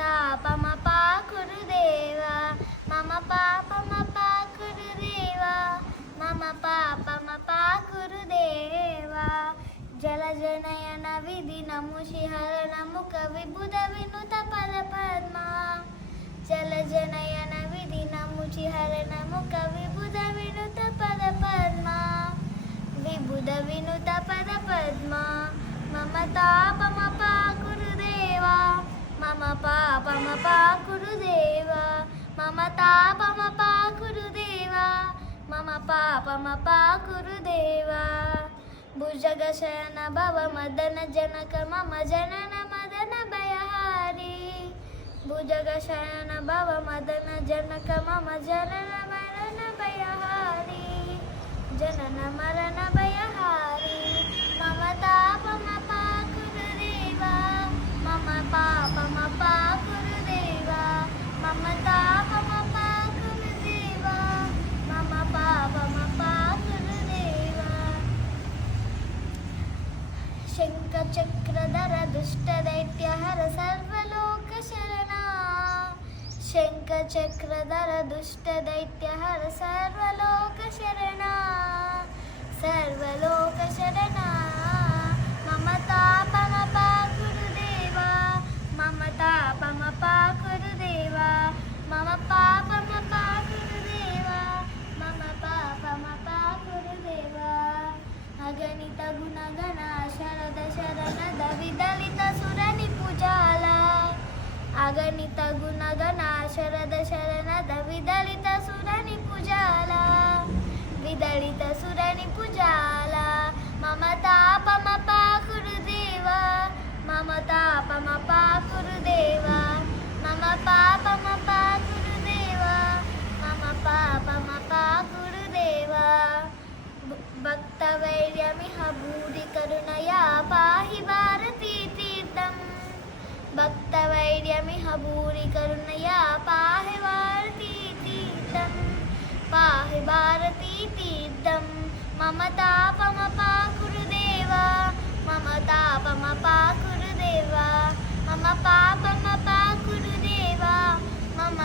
तापमपा गुरुदेव मम पापमपा गुरुदेव मम पापमपा गुरुदेव जलजनयन विधिनमुषिहरण मुख विबुध विनुत पद पद्मा जलजनयन विधिनमुषिहरण मुख विबुध विनुत पद पद्मा विबुध विनुत पद पद्मा मम तापमपा गुरुदेव मम पापमपा गुरुदेव मम तापमपा गुरुदेव मम पापमपा गुरुदेव भुजगशयन भव मदन जनक मम जनन मदन भयहारी भुजगशयन भव मदन जनक मम जनन मरण भयहारी जनन मरण भयहारी मम तापमपा गुरुदेव मम पापमपा गुरुदेव मम तापमपा गुरुदेव मम पापमपा गुरुदेव शङ्खचक्रधर दुष्टदैत्यहर सर्वलोकशरणा शङ्खचक्रधर दुष्टदैत्यहर सर्वलोकशरणा सर्वलोकशरणा मम तापमपा गुरुदेव मम तापमपा गुरुदेव मम पापमपा गुरुदेव मम पापमपा गुरुदेव अगणित गुणगण शरद शरणद विदलित सुरनिपुजाल अगणित गुणगण शरद शरणद विदलित सुरनिपुजाल विदलित सुरनिपुजाल मम तापमपा गुरुदेव मम तापमपा गुरुदेव मम पापमपा गुरुदेव मम पापमपा गुरुदेव भक्तवैर्यमिह भूरि करुणया पाहि भारती तीर्थं भक्तवैर्यमिह भूरि करुणया पाहि भारती तीर्थं पाहि भारती तीर्थं मम तापमपा गुरुदेव मम तापमपा गुरुदेव मम पापमपा गुरुदेव मम